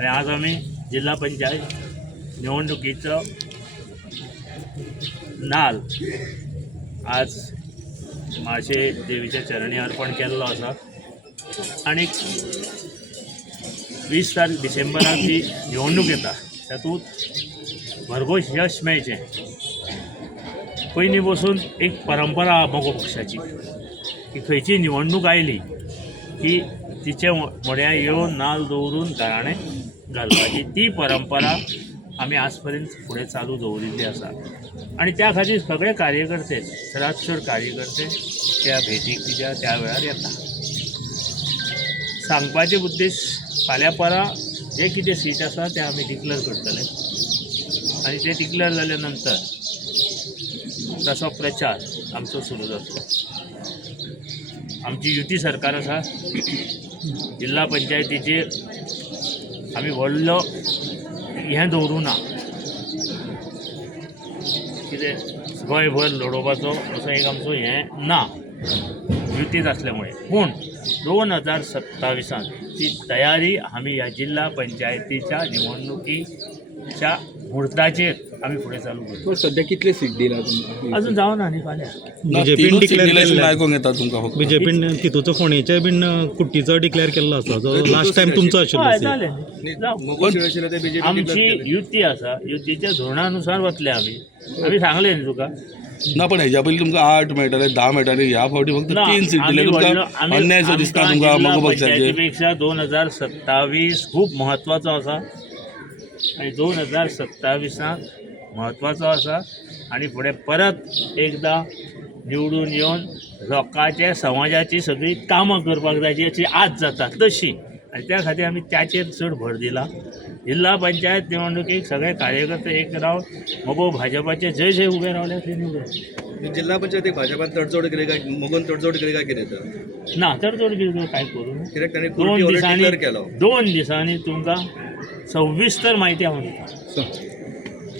आणि आज आम्ही जिल्हा पंचायत निवडणुकीचं नाल आज माशे देवीच्या चरणी अर्पण केल्लो आसा आणि 20 डिसेंबराक जी निवडणूक येता तातूंत भरघोस यश मेळचें पयलीं बसून एक परंपरा आहा मोगो पक्षाची की खंयची निवडणूक आयली की तिचे म्हड्यार येवन नाल दवरून घराणें घालपाची ती परंपरा आमी आज पर्यंत फुडें चालू दवरिल्ली आसा आणि त्या खातीर सगळे कार्यकर्ते चडांत चड कार्यकर्ते त्या भेटीक त्या वेळार येता सांगपाचे उद्देश फाल्यां परां जे कितें सीट आसा तें आमी डिक्लेअर करतले आणि ते डिक्लेअर जाल्या नंतर तसो प्रचार आमचो सुरू जातलो आमची युती सरकार आसा जिल्हा पंचायतीचेर आमी व्हडलो हें दवरूं ना कितें गोंयभर लडोवपाचो असो एक आमचो हें ना युतीच असल्यामुळे पूण 2027 ची तयारी आमी ह्या जिल्हा पंचायतीच्या निवडणुकीच्या मुहूर्ताचेर आमी फुडें चालू करतो. सध्या कितले सीट दिला तुमकां? अजून जावना न्ही फाल्यां बीजेपीन डिक्लेअर केल्लें आयकूंक येता तुमकां बीजेपीन तितूचो फोंडेचे बीन कुट्टीचो डिक्लेअर केल्लो आसा जो लास्ट टायम तुमचो हय आशिल्लो जालें न्ही जावं. मोगो शिवसेना ते बीजेपी आमची युती आसा युतीच्या धोरणानुसार वतले आमी सांगले न्ही तुका ना पण हेच्या पयलीं तुमकां 8 मेळटाले 10 मेळटाले ह्या फावटी फक्त 3 सीट दिले तुमकां अन्याय सो दिसता तुमकां मोगो पक्षाचेर पेक्षा 2027 खूप महत्वाचो आसा आणि 2027 महत्वाचो आसा आणि फुडें परत एकदा निवडून येवन लोकांच्या समाजाची सगळी कामां करपाक जाय जी आज जाता तशी आणि त्या खातीर आमी त्याचेर चड भर दिला. जिल्हा पंचायत निवडणुकीक सगळे कार्यकर्ते एक रावन मगो भाजपाचे जय उबे रावले ते निवडून जिल्हा पंचायतीक भाजपान तडजोड केली काय मोगोन तडजोड केली काय कितें तर ना तर चड कितें काय करूं कित्याक ताणें 2 डिक्लेअर केलो. दिसांनी तुमकां 26 तर म्हायती हांव दिता.